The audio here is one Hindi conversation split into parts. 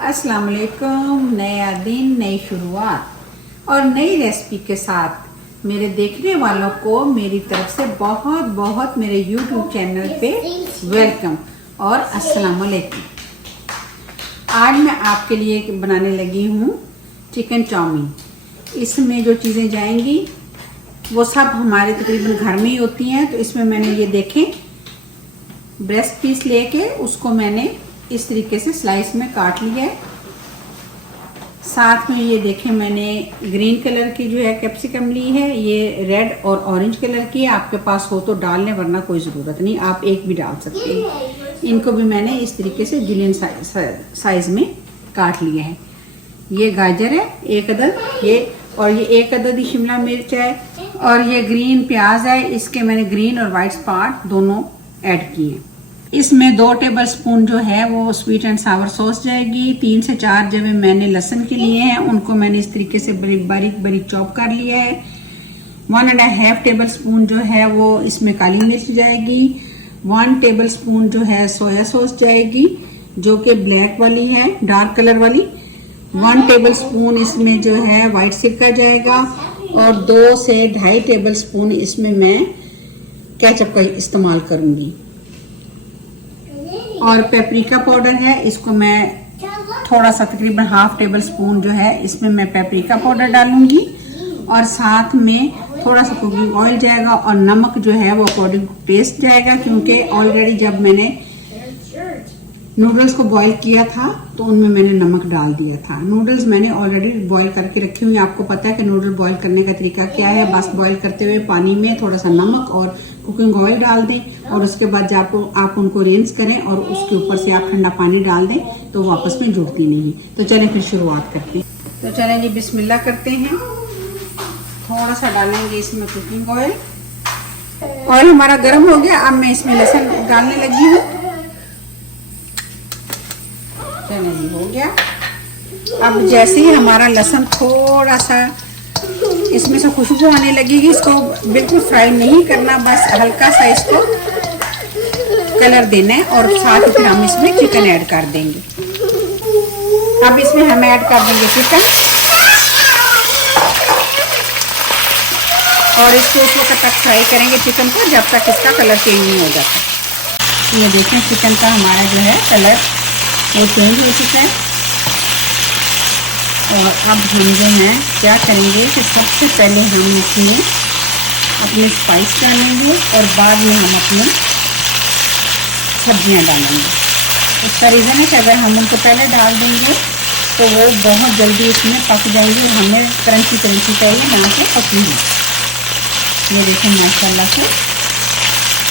अस्सलाम वालेकुम। नया दिन, नई शुरुआत और नई रेसिपी के साथ मेरे देखने वालों को मेरी तरफ से बहुत बहुत मेरे यूट्यूब चैनल पे वेलकम और अस्सलाम वालेकुम। आज मैं आपके लिए बनाने लगी हूँ चिकन चाउमीन। इसमें जो चीज़ें जाएंगी वो सब हमारे तकरीबन घर में ही होती हैं। तो इसमें मैंने ये देखें ब्रेस्ट पीस लेके उसको मैंने इस तरीके से स्लाइस में काट लिया है। साथ में ये देखें मैंने ग्रीन कलर की जो है कैप्सिकम ली है। ये रेड और ऑरेंज कलर की है। आपके पास हो तो डाल लें, वरना कोई ज़रूरत नहीं, आप एक भी डाल सकते हैं। इनको भी मैंने इस तरीके से जुलियन साइज में काट लिया है। ये गाजर है एक अदद, ये एक अदद ही शिमला मिर्च है और ये ग्रीन प्याज है। इसके मैंने ग्रीन और वाइट स्पॉट दोनों ऐड किए। इसमें 2 टेबलस्पून जो है वो स्वीट एंड सावर सॉस जाएगी। 3 से 4 जब मैंने लहसुन के लिए हैं, उनको मैंने इस तरीके से बारीक चॉप कर लिया है। 1.5 टेबलस्पून जो है वो इसमें काली मिर्च जाएगी। 1 टेबलस्पून जो है सोया सॉस जाएगी, जो कि ब्लैक वाली है, डार्क कलर वाली। 1 टेबलस्पून इसमें जो है वाइट सिरका जाएगा और 2 से 2.5 टेबलस्पून इसमें मैं केचप का इस्तेमाल करूंगी। और पेपरिका पाउडर है, इसको मैं थोड़ा सा तकरीबन 1/2 टेबलस्पून जो है इसमें मैं पेपरिका पाउडर डालूंगी। और साथ में थोड़ा सा कुकिंग ऑयल जाएगा और नमक जो है वो अकॉर्डिंग टू टेस्ट जाएगा, क्योंकि ऑलरेडी जब मैंने नूडल्स को बॉईल किया था तो उनमें मैंने नमक डाल दिया था। नूडल्स मैंने ऑलरेडी बॉईल करके रखी हुई। आपको पता है कि नूडल बॉईल करने का तरीका क्या है। बस बॉईल करते हुए पानी में थोड़ा सा नमक और कुकिंग ऑयल डाल दें और उसके बाद जब आप उनको रेंज करें और उसके ऊपर से आप ठंडा पानी डाल दें तो वापस में जुड़ती नहीं। तो चलें फिर शुरुआत करते हैं। तो चलें जी, बिस्मिल्लाह करते हैं। थोड़ा सा डालेंगे इसमें कुकिंग ऑयल। ऑयल हमारा गर्म हो गया। अब मैं इसमें लहसुन डालने लगी हूँ। चलें जी, हो गया। अब जैसे ही हमारा लहसुन थोड़ा सा इसमें से खुशबू आने लगेगी, इसको बिल्कुल फ्राई नहीं करना, बस हल्का सा इसको कलर देना है। और साथ ही फिर हम इसमें चिकन ऐड कर देंगे। अब इसमें हम ऐड कर देंगे चिकन और इसको उस वक्त तक फ्राई करेंगे चिकन को जब तक इसका कलर चेंज नहीं हो जाता। ये देखें चिकन का हमारा जो है कलर वो चेंज हो चुका है। और अब हम जो है क्या करेंगे कि सबसे पहले हम इसमें अपने स्पाइस डालेंगे और बाद में हम अपनी सब्जियां डालेंगे। उसका रीज़न है कि अगर हम उनको पहले डाल देंगे तो वो बहुत जल्दी इसमें पक जाएंगे और हमें क्रंची चाहिए, ना कि पकी हुई। ये देखें माशाल्लाह से।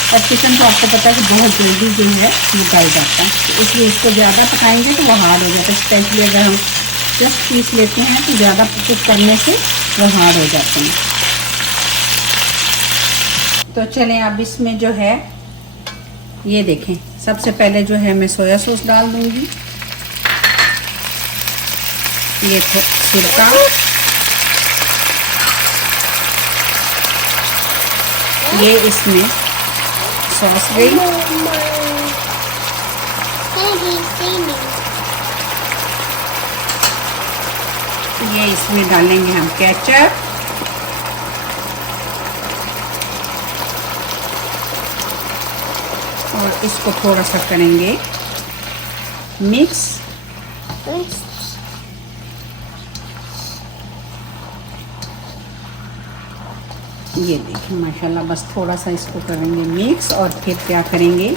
और चिकन तो आपको पता है कि बहुत जल्दी जो है वो गल जाता है, तो इसलिए इसको ज़्यादा पकाएंगे तो वो हार्ड हो जाता है। स्पेशली अगर हम जस्ट पीस लेते हैं तो ज़्यादा कुक करने से वो हार्ड हो जाते हैं। तो चलें अब इसमें जो है ये देखें, सबसे पहले जो है मैं सोया सॉस डाल दूंगी। ये सिरका, ये इसमें सॉस गई। ये इसमें डालेंगे हम केचप और इसको थोड़ा सा करेंगे मिक्स। ये देखिए माशाल्लाह, बस थोड़ा सा इसको करेंगे मिक्स और फिर क्या करेंगे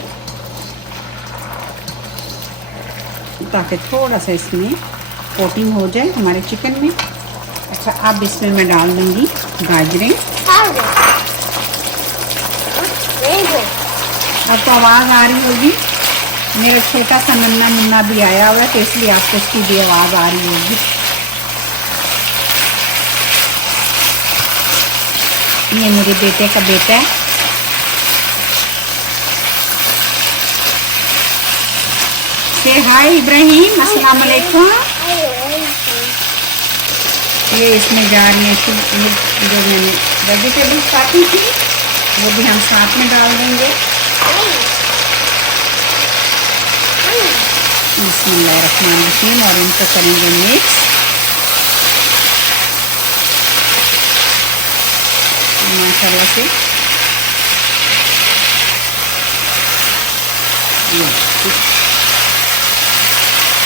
ताकि थोड़ा सा इसमें कोटिंग हो जाए हमारे चिकन में। अच्छा, अब इसमें मैं डाल दूंगी गाजरें। अब तो आवाज़ आ रही होगी, मेरा छोटा सा नन्ना मुन्ना भी आया हुआ है तो इसलिए आपको उसकी भी आवाज़ आ रही होगी। ये मेरे बेटे का बेटा है। से हाय इब्राहिम, अस्सलाम वालेकुम। ये इसमें जार में जो मैंने वेजिटेबल्स काटी थी वो भी हम साथ में डाल देंगे। बिस्मिल्लाहिर्रहमानिर्रहीम और इनको करेंगे मिक्स। माशाल्लाह से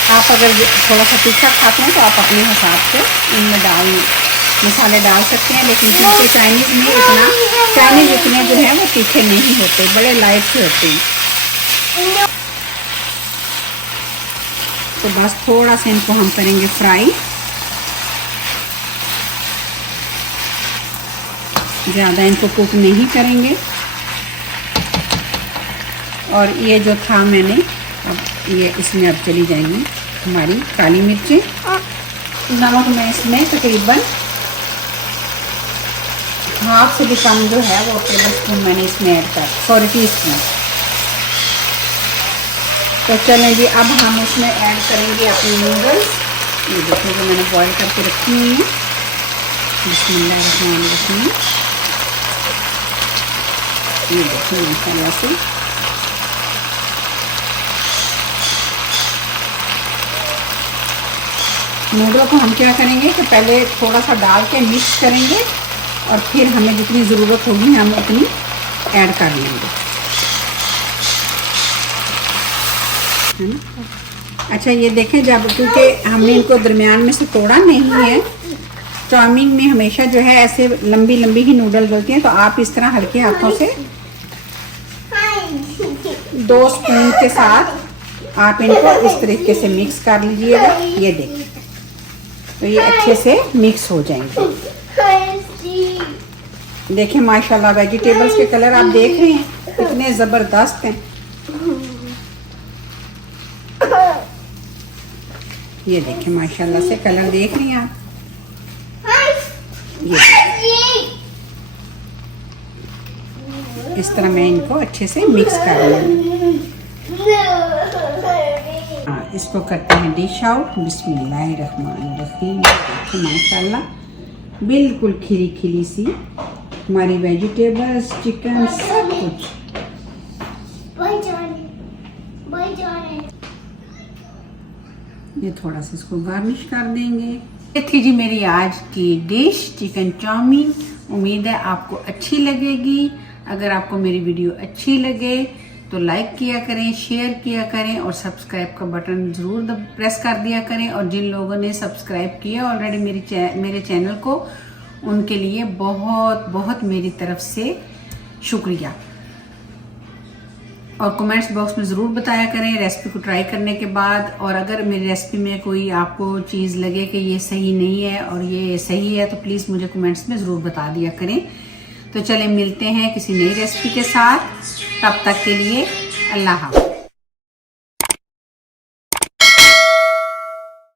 आप अगर थोड़ा सा तीखा खाते हैं तो आप अपने हिसाब से इनमें मसाले डाल सकते हैं, लेकिन क्योंकि चाइनीज़ इतने जो है वो तीखे नहीं होते, बड़े लाइट से होते हैं। तो बस थोड़ा सा इनको हम करेंगे फ्राई, ज़्यादा इनको कुक नहीं करेंगे। और ये जो था मैंने, अब ये इसमें अब चली जाएंगी हमारी काली मिर्चें। नमक मैं इसमें तकरीबन हाफ से भी कम जो है वो टेबल स्पून मैंने इसमें ऐड कर, टीस्पून। तो चलें जी, अब हम इसमें ऐड करेंगे अपनी नूडल्स। ये देखिए जो मैंने बॉईल करके रखी हुई है। बिस्मिल्लाहिर्रहमानिर्रहीम। ये देखिए माशाल्लाह से नूडल को हम क्या करेंगे कि पहले थोड़ा सा डाल के मिक्स करेंगे और फिर हमें जितनी ज़रूरत होगी हम उतनी ऐड कर लेंगे, है ना। अच्छा ये देखें, जब क्योंकि हमने इनको दरमियान में से तोड़ा नहीं है, चाउमीन में हमेशा जो है ऐसे लंबी लंबी ही नूडल डलती हैं, तो आप इस तरह हल्के हाथों से 2 स्पून के साथ आप इनको इस तरीके से मिक्स कर लीजिएगा। ये देखिए, तो ये अच्छे से मिक्स हो जाएंगे। देखिए माशाल्लाह वेजिटेबल्स के कलर आप देख रहे हैं कितने ज़बरदस्त हैं। ये देखिए माशाल्लाह से कलर देख रही हैं आप। ये इस तरह मैं इनको अच्छे से मिक्स कर लूँगी। हाँ, इसको करते हैं डिश आउट। बिस्मिल्लाहिर्रहमानिर्रहीम। तो माशाल्लाह बिल्कुल खिली खिली सी हमारी वेजिटेबल्स, चिकन, सब कुछ। ये थोड़ा सा इसको गार्निश कर देंगे। ये थी जी मेरी आज की डिश चिकन चाउमीन। उम्मीद है आपको अच्छी लगेगी। अगर आपको मेरी वीडियो अच्छी लगे तो लाइक किया करें, शेयर किया करें और सब्सक्राइब का बटन ज़रूर प्रेस कर दिया करें। और जिन लोगों ने सब्सक्राइब किया ऑलरेडी मेरे चैनल को, उनके लिए बहुत बहुत मेरी तरफ से शुक्रिया। और कमेंट्स बॉक्स में ज़रूर बताया करें रेसिपी को ट्राई करने के बाद। और अगर मेरी रेसिपी में कोई आपको चीज़ लगे कि ये सही नहीं है और ये सही है, तो प्लीज़ मुझे कमेंट्स में ज़रूर बता दिया करें। तो चलें मिलते हैं किसी नई रेसिपी के साथ, तब तक के लिए अल्लाह हाफ़िज़।